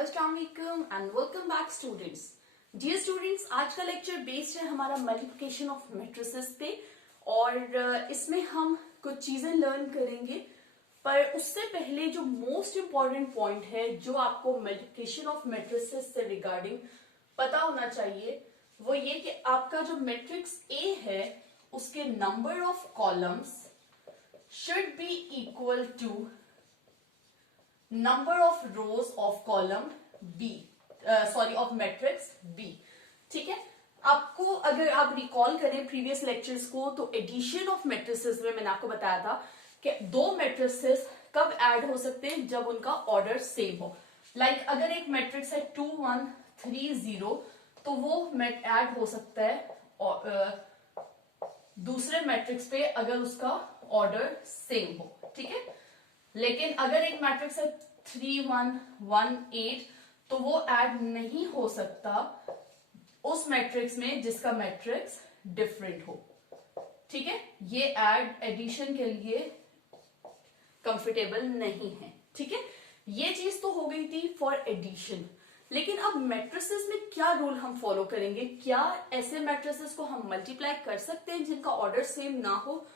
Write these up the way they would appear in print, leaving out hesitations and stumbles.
अस्सलाम वालेकुम and welcome back students. Dear students, आज का लेक्चर बेस्ड है हमारा मल्टीप्लिकेशन ऑफ मैट्रिसेस पे और इसमें हम कुछ चीजें लर्न करेंगे। पर उससे पहले जो मोस्ट इम्पॉर्टेंट पॉइंट है जो आपको मल्टीप्लिकेशन ऑफ मैट्रिसेस से रिगार्डिंग पता होना चाहिए वो ये कि आपका जो मैट्रिक्स ए है उसके number of columns should be equal to number of rows of column B, of matrix B. ठीक है, आपको अगर आप रिकॉल करें प्रीवियस लेक्चर्स को तो एडिशन ऑफ मैट्रिसेस में मैंने आपको बताया था कि दो मैट्रिसेस कब ऐड हो सकते हैं जब उनका ऑर्डर सेम हो। लाइक अगर एक मैट्रिक्स है 2 1 3 0 तो वो ऐड हो सकता है दूसरे मैट्रिक्स पे अगर उसका ऑर्डर सेम हो। ठीक है, लेकिन अगर एक मैट्रिक्स है 3 1 1 8 तो वो ऐड नहीं हो सकता उस मैट्रिक्स में जिसका मैट्रिक्स डिफरेंट हो। ठीक है, ये एडिशन के लिए कंफर्टेबल नहीं है। ठीक है, ये चीज तो हो गई थी फॉर एडिशन। लेकिन अब मैट्रिसेस में क्या रूल हम फॉलो करेंगे? क्या ऐसे मैट्रिसेस को हम मल्टीप्लाई कर सकते हैं जिनका ऑर्डर सेम ना हो?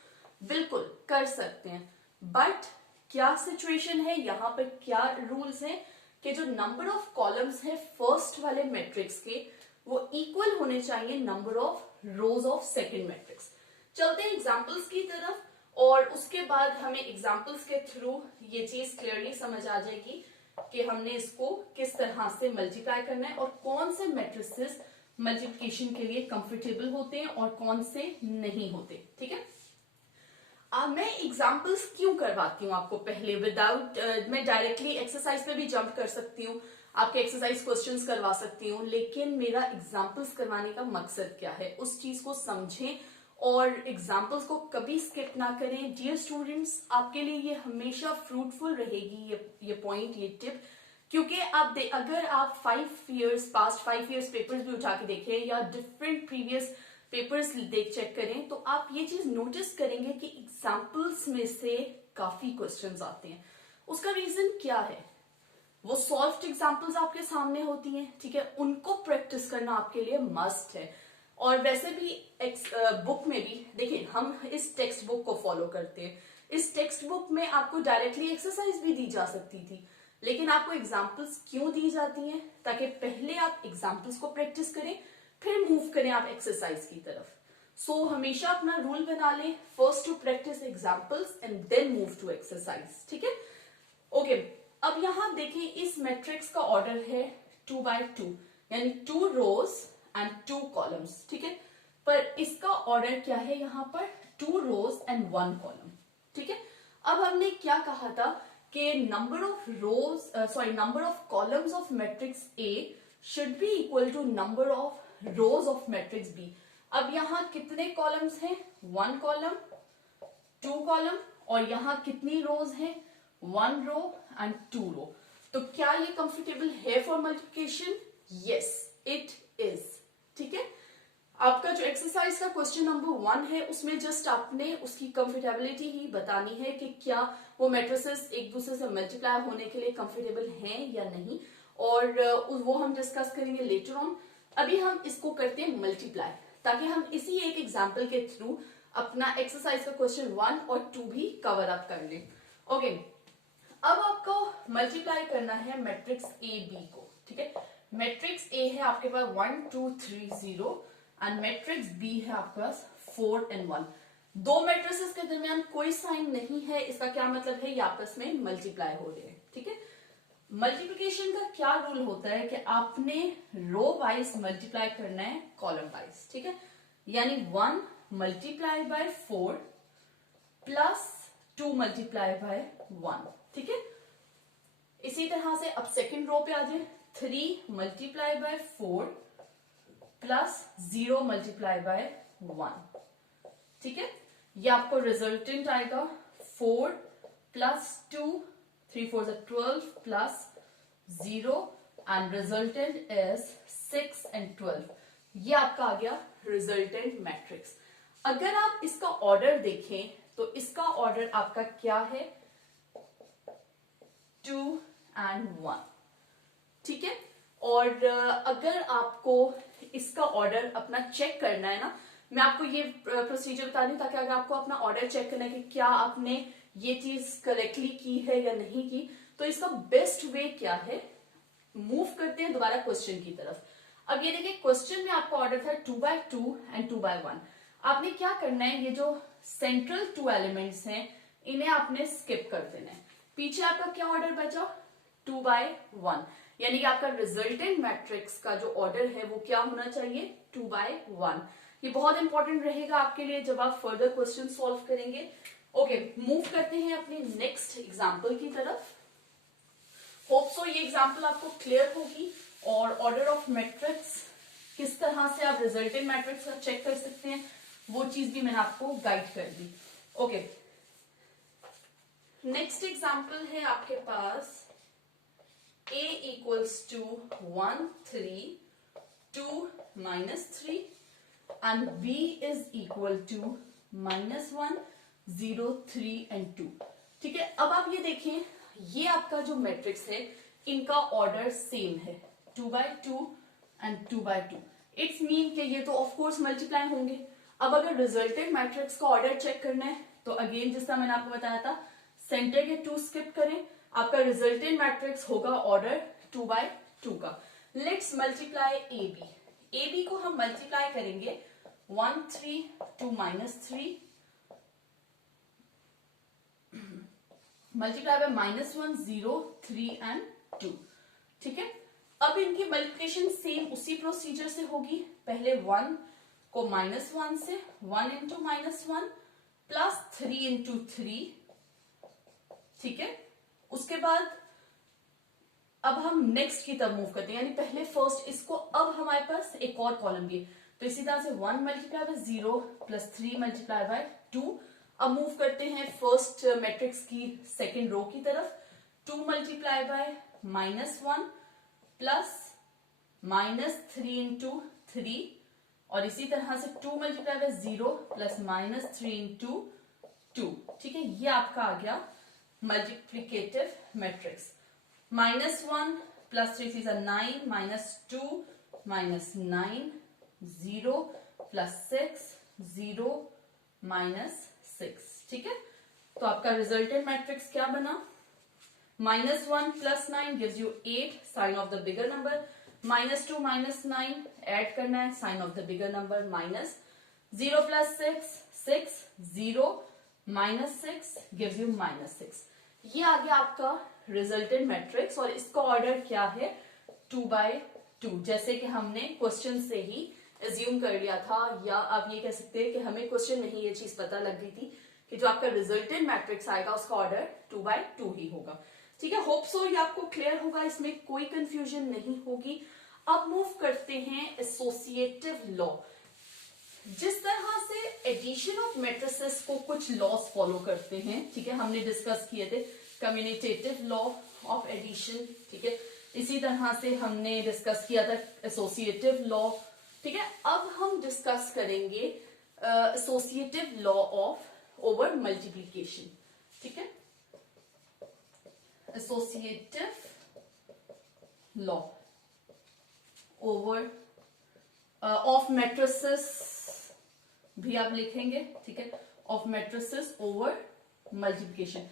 बिल्कुल कर सकते हैं, बट क्या सिचुएशन है, यहाँ पर क्या रूल्स हैं कि जो नंबर ऑफ कॉलम्स है फर्स्ट वाले मैट्रिक्स के वो इक्वल होने चाहिए number of rows of second matrix. चलते हैं एग्जांपल्स की तरफ और उसके बाद हमें एग्जांपल्स के थ्रू ये चीज क्लियरली समझ आ जाएगी कि हमने इसको किस तरह से मल्टीप्लाई करना है और कौन से मैट्रिसेस मल्टीप्लिकेशन के लिए कंफर्टेबल होते हैं और कौन से नहीं होते। ठीक है, मैं एग्जाम्पल्स क्यों करवाती हूँ आपको पहले विदाउट मैं डायरेक्टली एक्सरसाइज पे भी जंप कर सकती हूँ, आपके एक्सरसाइज क्वेश्चंस करवा सकती हूँ, लेकिन मेरा एग्जाम्पल्स करवाने का मकसद क्या है उस चीज को समझें और एग्जाम्पल्स को कभी स्किप ना करें। डियर स्टूडेंट्स, आपके लिए ये हमेशा फ्रूटफुल रहेगी ये पॉइंट, ये टिप, क्योंकि आप अगर आप 5 इयर्स पास्ट 5 इयर्स पेपर्स भी उठा के देखें या डिफरेंट प्रीवियस पेपर्स चेक करें तो आप ये चीज नोटिस करेंगे कि एग्जाम्पल्स में से काफी क्वेश्चंस आते हैं। उसका रीजन क्या है? वो सॉल्व्ड एग्जाम्पल्स आपके सामने होती हैं। ठीक है, उनको प्रैक्टिस करना आपके लिए मस्ट है। और वैसे भी बुक में भी देखिए, हम इस टेक्स्ट बुक को फॉलो करते हैं। इस टेक्स्ट बुक में आपको डायरेक्टली एक्सरसाइज भी दी जा सकती थी, लेकिन आपको एग्जाम्पल्स क्यों दी जाती हैं? ताकि पहले आप एग्जाम्पल्स को प्रैक्टिस करें फिर मूव करें आप एक्सरसाइज की तरफ। सो हमेशा अपना रूल बना लें, first two practice examples and then move to exercise. ठीक है, ओके। अब यहां देखिए, इस मैट्रिक्स का ऑर्डर है 2 by 2 यानी 2 रोज एंड 2 कॉलम्स। ठीक है, पर इसका ऑर्डर क्या है? यहाँ पर 2 रोज एंड 1 कॉलम। ठीक है, अब हमने क्या कहा था कि number of columns of matrix A should be equal to number of rows of matrix B. अब यहां कितने कॉलम्स हैं? 1 कॉलम 2 कॉलम, और यहां कितनी रोज हैं? 1 रो एंड 2 रो। तो क्या ये कंफर्टेबल है for multiplication? Yes it is. ठीक है, आपका जो एक्सरसाइज का क्वेश्चन नंबर 1 है उसमें जस्ट आपने उसकी कंफर्टेबिलिटी ही बतानी है कि क्या वो मैट्रिसेस एक दूसरे से मल्टीप्लाई होने के लिए कंफर्टेबल हैं या नहीं, और वो हम डिस्कस करेंगे लेटर ऑन। अभी हम इसको करते हैं मल्टीप्लाई, ताकि हम इसी एक एग्जाम्पल के थ्रू अपना एक्सरसाइज का क्वेश्चन 1 और 2 भी कवर अप कर लें। ओके, अब आपको मल्टीप्लाई करना है मैट्रिक्स ए बी को। ठीक है, मैट्रिक्स ए है आपके पास 1 2 3 0 एंड मैट्रिक्स बी है आपके पास 4 and 1। दो मैट्रिसेस के दरमियान कोई साइन नहीं है, इसका क्या मतलब है? ये आपस में मल्टीप्लाई हो रहे हैं। ठीक है, मल्टीप्लिकेशन का क्या रूल होता है कि आपने रो वाइज मल्टीप्लाई करना है कॉलम वाइज। ठीक है, यानी 1 multiply by 4 plus 2 multiply by 1। ठीक है, इसी तरह से अब सेकंड रो पे आ जाए, 3 multiply by 4 plus 0 multiply by 1। ठीक है, ये आपको रिजल्टेंट आएगा 4 plus 2 3 4 12 plus 0 and resultant is 6 and 12। ये आपका आ गया रिजल्टेंट मैट्रिक्स। अगर आप इसका ऑर्डर देखें तो इसका ऑर्डर आपका क्या है? 2 and 1। ठीक है। और अगर आपको इसका ऑर्डर अपना चेक करना है ना, मैं आपको ये प्रोसीजर बता दूं ताकि अगर आपको अपना ऑर्डर चेक करना है कि क्या आपने ये चीज करेक्टली की है या नहीं की, तो इसका बेस्ट वे क्या है, मूव करते हैं दोबारा क्वेश्चन की तरफ। अब ये देखिए क्वेश्चन में आपका ऑर्डर था 2x2 एंड 2x1। आपने क्या करना है, ये जो सेंट्रल टू एलिमेंट्स हैं इन्हें आपने स्किप कर देना है। पीछे आपका क्या ऑर्डर बचा, 2x1, यानी कि आपका रिजल्टेंट मैट्रिक्स का जो ऑर्डर है वो क्या होना चाहिए, 2x1। ये बहुत इंपॉर्टेंट रहेगा आपके लिए जब आप फर्दर क्वेश्चन सॉल्व करेंगे। ओके, मूव करते हैं अपने नेक्स्ट एग्जाम्पल की तरफ। होप सो ये एग्जाम्पल आपको क्लियर होगी और ऑर्डर ऑफ मैट्रिक्स किस तरह से आप रिजल्टेंट मैट्रिक्स का चेक कर सकते हैं वो चीज भी मैंने आपको गाइड कर दी। ओके, नेक्स्ट एग्जाम्पल है आपके पास a equals to 1 3 2 minus 3 and b is equal to -1 0 3 and 2। ठीक है, अब आप ये देखें, ये आपका जो मैट्रिक्स है इनका ऑर्डर सेम है, 2x2 and 2x2। It's mean कि ये तो ऑफ कोर्स मल्टीप्लाई होंगे। अब अगर रिजल्टेंट मैट्रिक्स का ऑर्डर चेक करना है तो अगेन जिस तरह मैंने आपको बताया था, सेंटर के 2 स्किप करें, आपका रिजल्टेंट मैट्रिक्स होगा ऑर्डर 2x2 का। लेट्स मल्टीप्लाई ए बी को हम मल्टीप्लाई करेंगे 1 3 2 -3 मल्टीप्लाई बाय -1 0 3 एंड 2। ठीक है, अब इनकी मल्टीप्लिकेशन सेम उसी प्रोसीजर से होगी। पहले 1 को -1 से 1 इंटू -1 प्लस 3 इंटू 3। ठीक है, उसके बाद अब हम नेक्स्ट की तरफ मूव करते हैं, यानी पहले फर्स्ट इसको, अब हमारे पास एक और कॉलम भी है तो इसी तरह से 1 multiply by 0 plus 3 multiply by 2। अब मूव करते हैं फर्स्ट मैट्रिक्स की सेकेंड रो की तरफ, 2 मल्टीप्लाई बाय -1 प्लस -3 इंटू 3 और इसी तरह से 2 मल्टीप्लाई बाय 0 प्लस -3 इंटू 2। ठीक है, ये आपका आ गया multiplicative matrix. -1 plus 3 is 9 -2 -9 0 plus 6 0 -6। ठीक है, तो आपका रिजल्टेंट मैट्रिक्स क्या बना, -1 plus 9 gives you 8, sign of the bigger number, -2 -9 add करना है, sign of the bigger number, -0 plus 6 6 0 -6 gives you -6। ये आ गया आपका रिजल्टेंट मैट्रिक्स और इसका ऑर्डर क्या है, 2x2, जैसे कि हमने क्वेश्चन से ही एज्यूम कर लिया था, या आप ये कह सकते हैं कि हमें क्वेश्चन में ही ये चीज पता लग गई थी कि जो आपका रिजल्टेंट मैट्रिक्स आएगा उसका ऑर्डर 2x2 ही होगा। ठीक है, होप सो ये आपको क्लियर होगा, इसमें कोई कंफ्यूजन नहीं होगी। अब मूव करते हैं एसोसिएटिव लॉ। जिस तरह से एडिशन ऑफ मैट्रिसेस को कुछ लॉस फॉलो करते हैं, ठीक है, हमने डिस्कस किए थे कम्युनिटेटिव लॉ ऑफ एडिशन। ठीक है, इसी तरह से हमने डिस्कस किया था एसोसिएटिव लॉ। ठीक है, अब हम डिस्कस करेंगे associative law of over multiplication. ठीक है, associative law over of matrices भी आप लिखेंगे। ठीक है, ऑफ मैट्रिसेस ओवर मल्टीप्लिकेशन।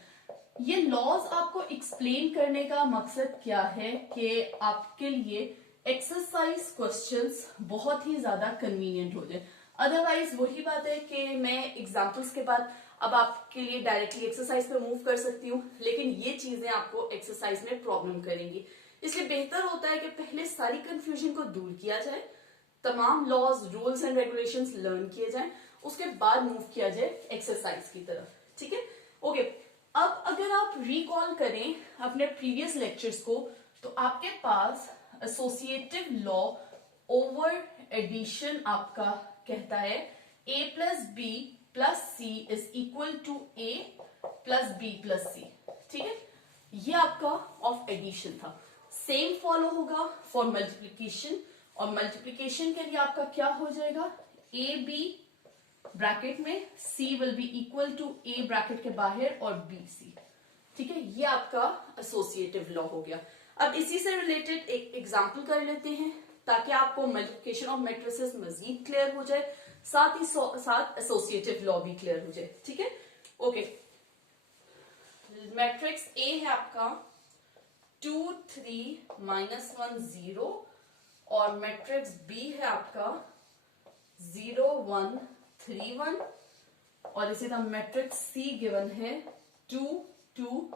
ये लॉज आपको एक्सप्लेन करने का मकसद क्या है कि आपके लिए एक्सरसाइज क्वेश्चंस बहुत ही ज्यादा कन्वीनियंट हो जाए। अदरवाइज वही बात है कि मैं एग्जांपल्स के बाद अब आपके लिए डायरेक्टली एक्सरसाइज पे मूव कर सकती हूँ, लेकिन ये चीजें आपको एक्सरसाइज में प्रॉब्लम करेंगी। इसलिए बेहतर होता है कि पहले सारी कंफ्यूजन को दूर किया जाए, तमाम laws rules and regulations learn किए जाएं, उसके बाद मूव किया जाए एक्सरसाइज की तरफ। ठीक है, ओके। अब अगर आप रिकॉल करें अपने प्रीवियस लेक्चर्स को तो आपके पास एसोसिएटिव लॉ ओवर एडिशन आपका कहता है a plus B plus C is equal to a plus B plus C. ठीक है, ये आपका ऑफ एडिशन था। सेम फॉलो होगा फॉर मल्टीप्लीकेशन, और मल्टीप्लीकेशन के लिए आपका क्या हो जाएगा, ए बी ब्रैकेट में c will be equal to a bracket के बाहर और b c। ठीक है, ये आपका एसोसिएटिव लॉ हो गया। अब इसी से रिलेटेड एक एग्जाम्पल कर लेते हैं ताकि आपको मल्टीप्लिकेशन ऑफ मैट्रिसेस मजीद क्लियर हो जाए, साथ ही साथ एसोसिएटिव लॉ भी क्लियर हो जाए। ठीक है, ओके। मैट्रिक्स ए है आपका 2 3 -1 0 और मैट्रिक्स बी है आपका 0 1 3 1 और इसी तरह मैट्रिक्स सी गिवन है 2 2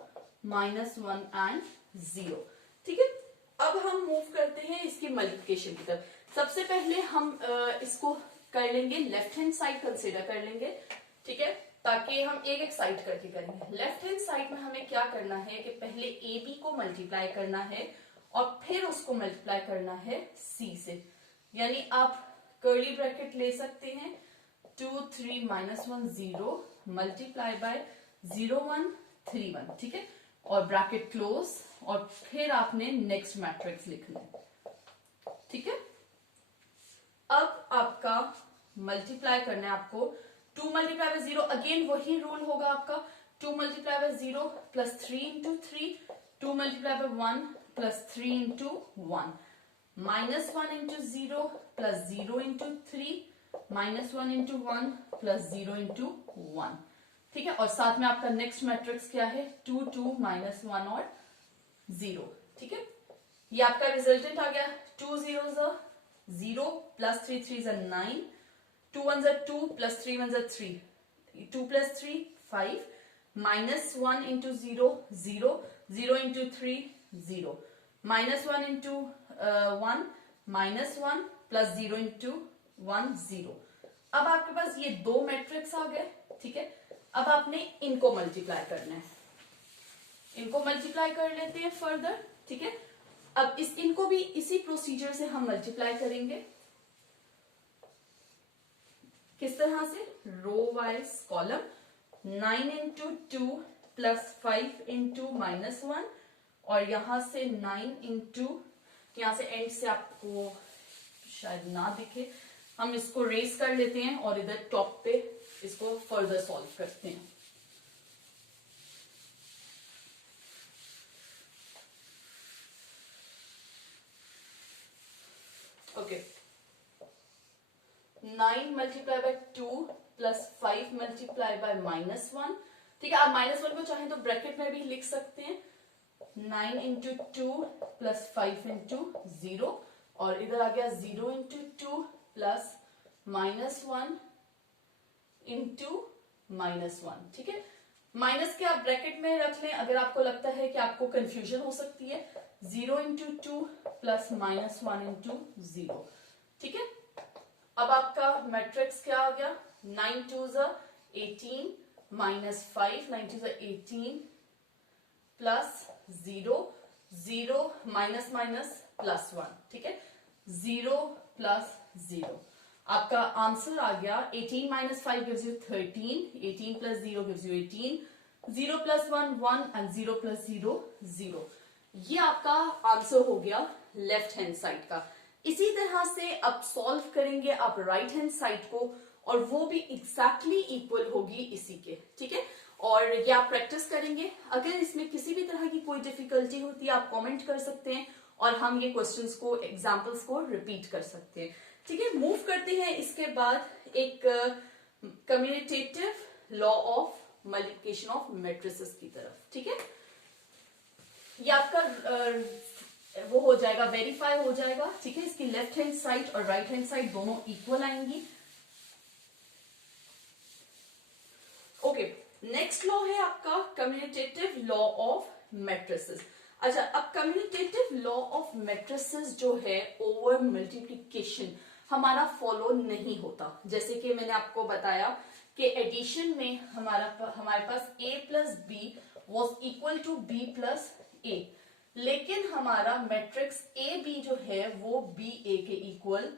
-1 एंड 0। ठीक है, अब हम मूव करते हैं इसकी मल्टीप्लिकेशन की तरफ। सबसे पहले हम इसको कर लेंगे, लेफ्ट हैंड साइड कंसीडर कर लेंगे। ठीक है, ताकि हम एक एक साइड करके करेंगे। लेफ्ट हैंड साइड में हमें क्या करना है कि पहले ए बी को मल्टीप्लाई करना है और फिर उसको मल्टीप्लाई करना है सी से। यानी आप कर्ली ब्रैकेट ले सकते हैं 2 3 -1 0 मल्टीप्लाई बाय 0 1 3 1। ठीक है, और ब्रैकेट क्लोज और फिर आपने नेक्स्ट मैट्रिक्स लिखना है। ठीक है, अब आपका मल्टीप्लाई करना है आपको 2 मल्टीप्लाई बाय 0, अगेन वही रूल होगा आपका 2 multiply by 0 plus 3 into 3, 2 multiply by 1 plus 3 into 1, -1 into 0 plus 0 into 3, -1 into 1 plus 0 into 1। ठीक है, और साथ में आपका नेक्स्ट मैट्रिक्स क्या है 2 2 -1 और 0। ठीक है, ये आपका रिजल्टेंट आ गया 2 0 0 plus 3 3 9, 2 1 2 plus 3 1 3, 2 plus 3 5, -1 into 0 0, 0 into 3 0, -1 into 1 -1 plus 0 into 1 0। अब आपके पास ये दो मैट्रिक्स आ गए। ठीक है, अब आपने इनको मल्टीप्लाई करना है, इनको मल्टीप्लाई कर लेते हैं फर्दर। ठीक है, अब इनको भी इसी प्रोसीजर से हम मल्टीप्लाई करेंगे। किस तरह से, row wise column, 9 into 2 plus 5 into -1 और यहां से 9 इंटू, यहां से एंड से आपको शायद ना दिखे, हम इसको रेस कर लेते हैं और इधर टॉप पे इसको फर्दर सॉल्व करते हैं। Okay, 9 multiply by 2 plus 5 multiply by -1। ठीक है, आप -1 को चाहें तो ब्रैकेट में भी लिख सकते हैं, 9 इंटू 2 प्लस 5 इंटू 0 और इधर आ गया 0 इंटू 2 प्लस -1 इंटू -1। ठीक है, माइनस के आप ब्रैकेट में रख लें अगर आपको लगता है कि आपको कंफ्यूजन हो सकती है, 0 इंटू 2 प्लस -1 इंटू 0। ठीक है, अब आपका मैट्रिक्स क्या आ गया, 9 2 18 -5, 9 2 18 प्लस 0 0 माइनस माइनस प्लस 1। ठीक है, 0 प्लस 0, आपका आंसर आ गया 18 minus 5 gives you 13, 18 plus 0 gives you 18, 0 plus 1 1 and 0 plus 0 0। ये आपका आंसर हो गया लेफ्ट हैंड साइड का। इसी तरह से अब सॉल्व करेंगे आप राइट हैंड साइड को और वो भी एग्जैक्टली इक्वल होगी इसी के। ठीक है, और ये आप प्रैक्टिस करेंगे। अगर इसमें किसी भी तरह की कोई डिफिकल्टी होती है आप कमेंट कर सकते हैं और हम ये क्वेश्चंस को, एग्जांपल्स को रिपीट कर सकते हैं। ठीक है, मूव करते हैं इसके बाद एक commutative law of multiplication of matrices की तरफ। ठीक है, ये आपका वो हो जाएगा, वेरीफाई हो जाएगा। ठीक है, इसकी लेफ्ट हैंड साइड और राइट हैंड साइड दोनों इक्वल आएंगी। ओके, नेक्स्ट लॉ है आपका कम्यूटेटिव लॉ ऑफ मैट्रिसेस। अच्छा, अब कम्यूटेटिव लॉ ऑफ मैट्रिसेस जो है ओवर मल्टीप्लिकेशन हमारा फॉलो नहीं होता। जैसे कि मैंने आपको बताया कि एडिशन में हमारे पास a plus B was equal to b plus a, लेकिन हमारा मैट्रिक्स ए बी जो है वो बी ए के इक्वल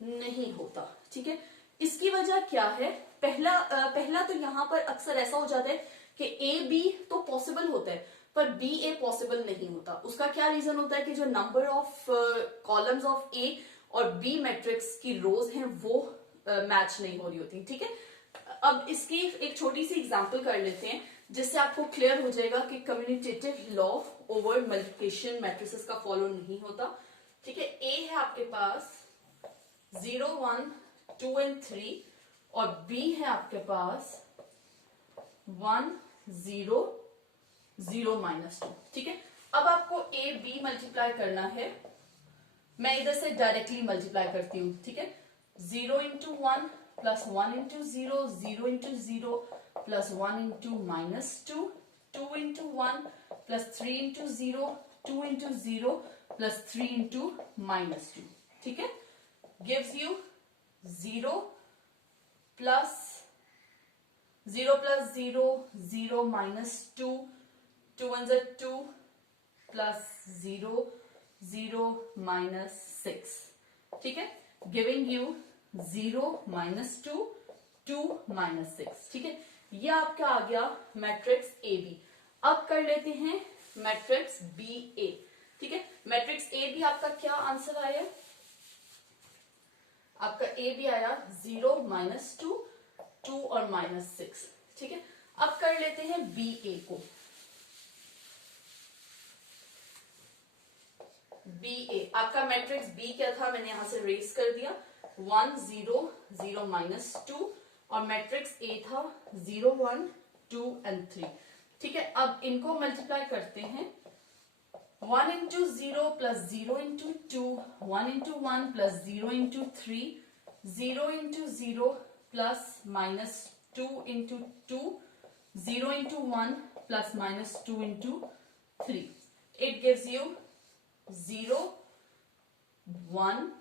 नहीं होता। ठीक है, इसकी वजह क्या है, पहला तो यहां पर अक्सर ऐसा हो जाता है कि ए बी तो पॉसिबल होता है पर बी ए पॉसिबल नहीं होता। उसका क्या रीजन होता है कि जो नंबर ऑफ कॉलम्स ऑफ ए और बी मैट्रिक्स की रोज हैं वो मैच नहीं हो रही होती। ठीक है, अब इसकी एक छोटी सी एग्जांपल कर लेते हैं। जिससे आपको क्लियर हो जाएगा कि commutative law over multiplication matrices का फॉलो नहीं होता। ठीक है, ए है आपके पास 0 1 2 एंड 3 और बी है आपके पास 1 0 0 -2। ठीक है, अब आपको ए बी मल्टीप्लाई करना है। मैं इधर से डायरेक्टली मल्टीप्लाई करती हूं। ठीक है, 0 into 1 plus 1 into 0, 0 into 0 plus 1 into -2, 2 into 1 plus 3 into 0, 2 into 0 plus 3 into -2। ठीक है, गिव्स यू 0 प्लस 0 प्लस 0, 0 -2, 2 1 ज़ा 2 प्लस 0 0 -6। ठीक है, गिविंग यू 0 -2 2 -6। ठीक है, ये आपका आ गया मैट्रिक्स ए बी। अब कर लेते हैं मैट्रिक्स बी ए। ठीक है, मैट्रिक्स ए बी आपका क्या आंसर आया? आपका ए बी आया 0 -2 2 और -6। ठीक है, अब कर लेते हैं बी ए को। बी ए आपका मैट्रिक्स बी क्या था, मैंने यहां से रेस कर दिया 1 0 0 -2 और मैट्रिक्स ए था 0 1 2 एंड 3। ठीक है, अब इनको मल्टीप्लाई करते हैं 1 into 0 plus 0 into 2, 1 into 1 plus 0 into 3, 0 into 0 plus -2 into 2, 0 into 1 plus -2 into 3। It gives you 0 1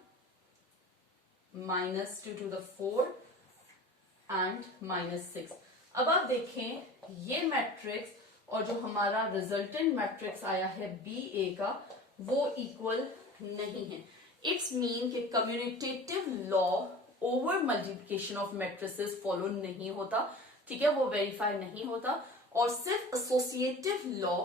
-2 to the 4 and -6। अब आप देखें ये मैट्रिक्स और जो हमारा रिजल्टेंट मैट्रिक्स आया है बी ए का वो इक्वल नहीं है। इट्स मीन कि commutative law over multiplication of matrices follow नहीं होता। ठीक है, वो वेरीफाई नहीं होता और सिर्फ एसोसिएटिव लॉ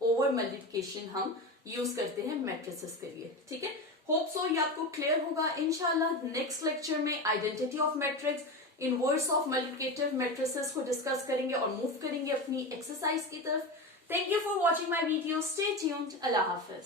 ओवर मल्टीप्लिकेशन हम यूज करते हैं मैट्रिसेस के लिए। ठीक है, होप सो ये आपको क्लियर होगा। इंशाल्लाह नेक्स्ट लेक्चर में identity of matrix, inverse of multiplicative matrices को डिस्कस करेंगे और मूव करेंगे अपनी एक्सरसाइज की तरफ। Thank you for watching my video. Stay tuned. Allah Hafiz.